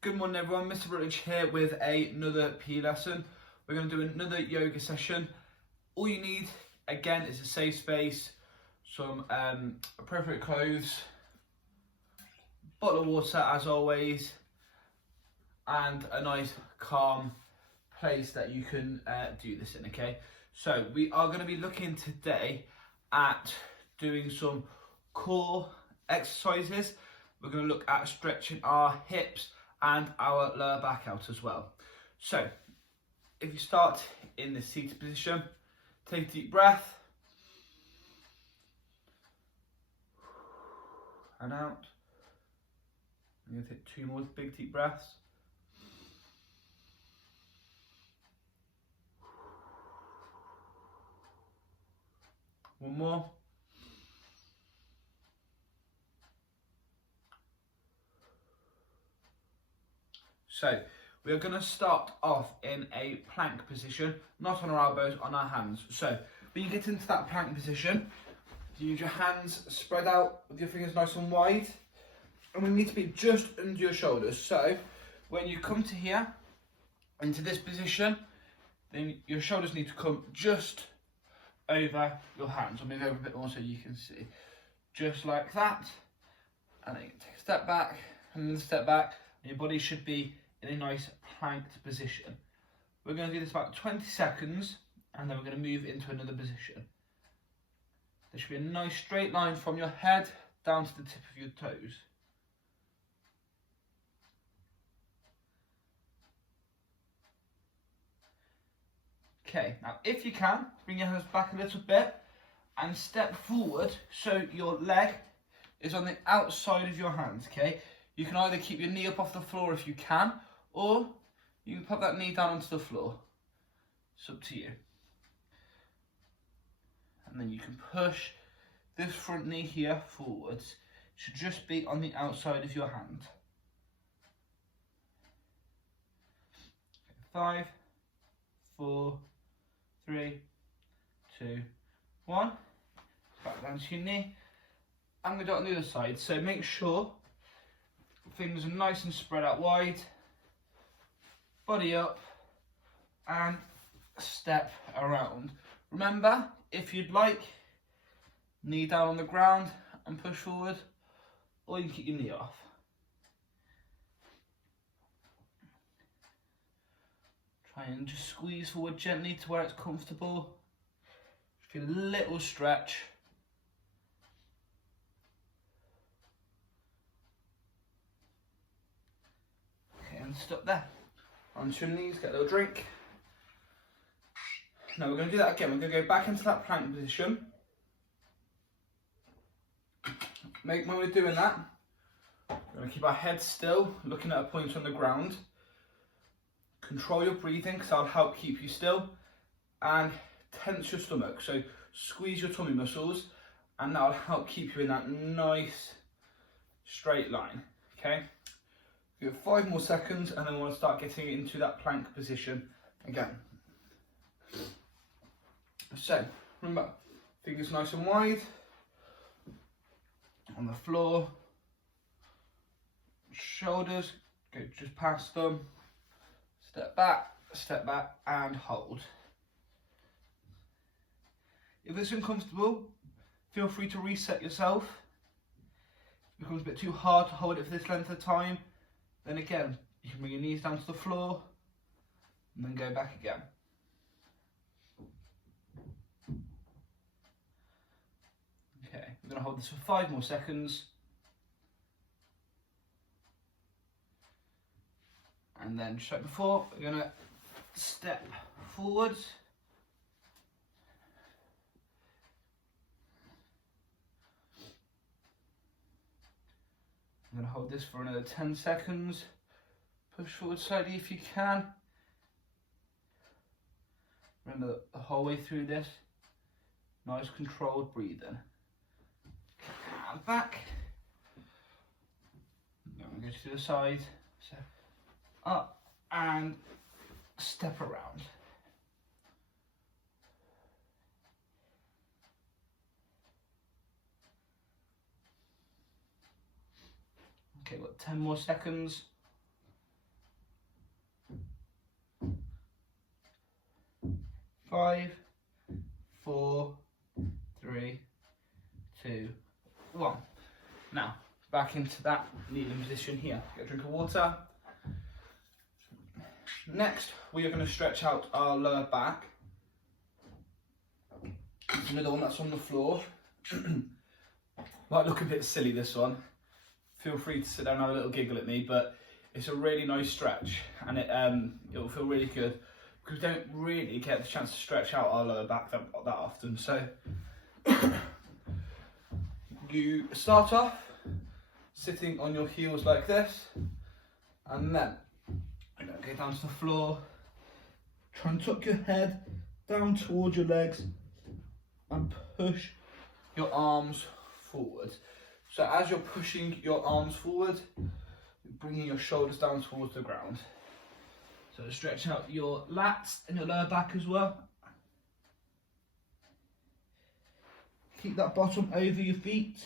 Good morning everyone, Mr. Rutledge here with another PE lesson. We're going to do another yoga session. All you need, again, is a safe space, some appropriate clothes, bottle of water as always, and a nice calm place that you can do this in, okay? So we are going to be looking today at doing some core exercises. We're going to look at stretching our hips and our lower back out as well. So if you start in the seated position, take a deep breath and out. I'm going to take 2 more big deep breaths. One more. So we are going to start off in a plank position, not on our elbows, on our hands. So when you get into that plank position, use your hands spread out with your fingers nice and wide, and we need to be just under your shoulders. So when you come to here, into this position, then your shoulders need to come just over your hands. I'll move over a bit more so you can see. Just like that, and then you take a step back, and then a step back, and your body should be in a nice planked position. We're going to do this about 20 seconds, and then we're going to move into another position. There should be a nice straight line from your head down to the tip of your toes. Okay, now if you can, bring your hands back a little bit and step forward so your leg is on the outside of your hands, okay? You can either keep your knee up off the floor if you can, or you can put that knee down onto the floor. It's up to you. And then you can push this front knee here forwards. It should just be on the outside of your hand. 5, 4, 3, 2, 1. Back down to your knee. I'm going to do it on the other side. So make sure fingers are nice and spread out wide. Body up and step around. Remember, if you'd like, knee down on the ground and push forward, or you can keep your knee off. Try and just squeeze forward gently to where it's comfortable. Feel a little stretch. Okay, and stop there. Onto your knees, get a little drink. Now we're going to do that again. We're going to go back into that plank position. When we're doing that, we're going to keep our head still, looking at a point on the ground. Control your breathing, because that'll help keep you still. And tense your stomach, so squeeze your tummy muscles, and that'll help keep you in that nice straight line, okay? Give it 5 more seconds, and then we want to start getting into that plank position again. So, remember, fingers nice and wide, on the floor, shoulders, go just past them, step back, and hold. If it's uncomfortable, feel free to reset yourself. If it becomes a bit too hard to hold it for this length of time, then again, you can bring your knees down to the floor and then go back again. Okay, we're going to hold this for 5 more seconds. And then, just like before, we're going to step forwards. I'm going to hold this for another 10 seconds. Push forward slightly if you can. Remember the whole way through this, nice controlled breathing. And back. Then we go to the side. So up and step around. Okay, got 10 more seconds. 5, 4, 3, 2, 1. Now, back into that kneeling position here. Get a drink of water. Next, we are going to stretch out our lower back. It's another one that's on the floor. Might look a bit silly, this one. Feel free to sit down and have a little giggle at me, but it's a really nice stretch, and it'll feel really good because we don't really get the chance to stretch out our lower back that often. So you start off sitting on your heels like this, and then you're going to go down to the floor. Try and tuck your head down towards your legs and push your arms forward. So as you're pushing your arms forward, you're bringing your shoulders down towards the ground. So stretch out your lats and your lower back as well. Keep that bottom over your feet.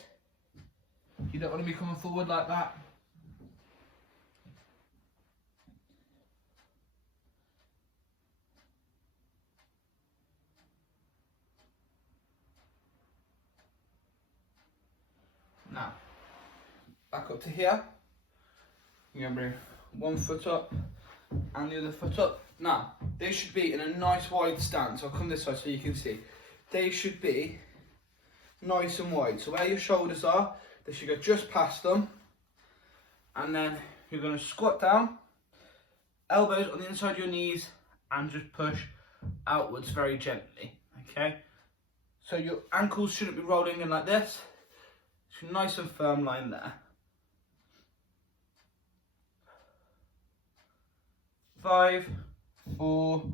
You don't want to be coming forward like that. Now, back up to here. You're going to bring one foot up and the other foot up. Now, they should be in a nice wide stance. I'll come this way so you can see. They should be nice and wide. So where your shoulders are, they should go just past them. And then you're going to squat down, elbows on the inside of your knees, and just push outwards very gently. Okay? So your ankles shouldn't be rolling in like this. It's a nice and firm line there. 5, 4,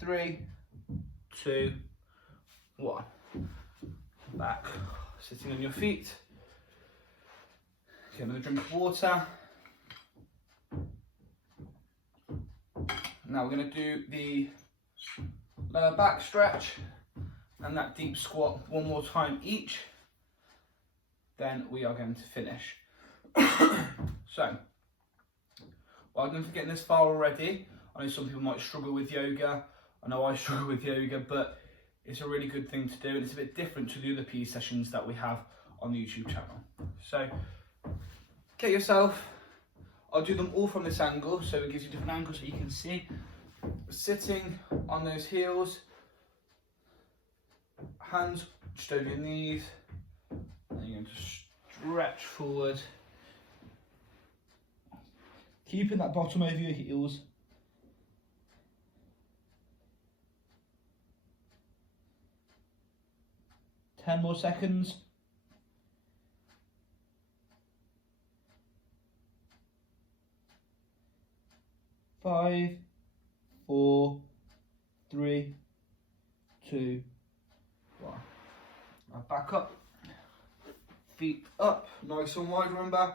3, 2, 1. Back, sitting on your feet. Get another drink of water. Now we're going to do the lower back stretch and that deep squat one more time each. Then we are going to finish. So, well, don't forget this far already. I know some people might struggle with yoga. I know I struggle with yoga, but it's a really good thing to do, and it's a bit different to the other PE sessions that we have on the YouTube channel. So, get yourself, I'll do them all from this angle, so it gives you different angles so you can see. Sitting on those heels, hands just over your knees, and you're going to stretch forward. Keeping that bottom over your heels. Ten more seconds. 5, 4, 3, 2, 1. Now back up. Feet up, nice and wide, remember.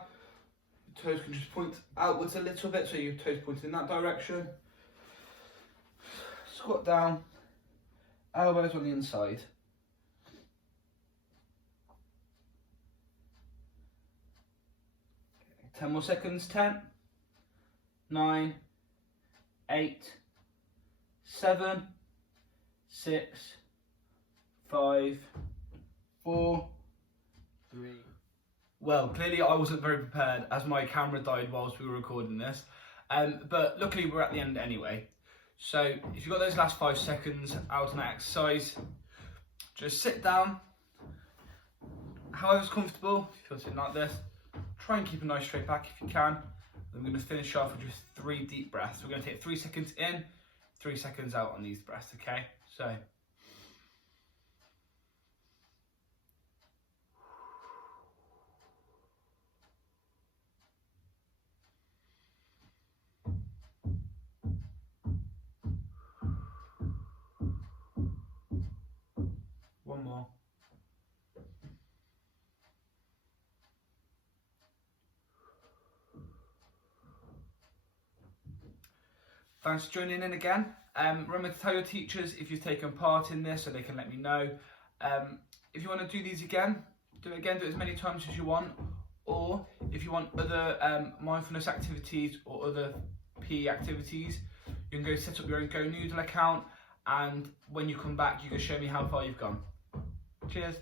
Toes can just point outwards a little bit, so your toes point in that direction. Squat down, elbows on the inside. Okay, 10 more seconds, 10, 9, 8, 7, 6, 5, 4, 3. Well, clearly I wasn't very prepared as my camera died whilst we were recording this, but luckily we're at the end anyway. So if you've got those last 5 seconds out on that exercise, just sit down, however's comfortable. If you're sitting like this, try and keep a nice straight back if you can. Then we're going to finish off with just 3 deep breaths. We're going to take 3 seconds in, 3 seconds out on these breaths, okay? So. One more. Thanks for joining in again. Remember to tell your teachers if you've taken part in this so they can let me know. If you want to do these again, do it as many times as you want. Or if you want other mindfulness activities or other PE activities, you can go set up your own GoNoodle account and when you come back, you can show me how far you've gone. Cheers.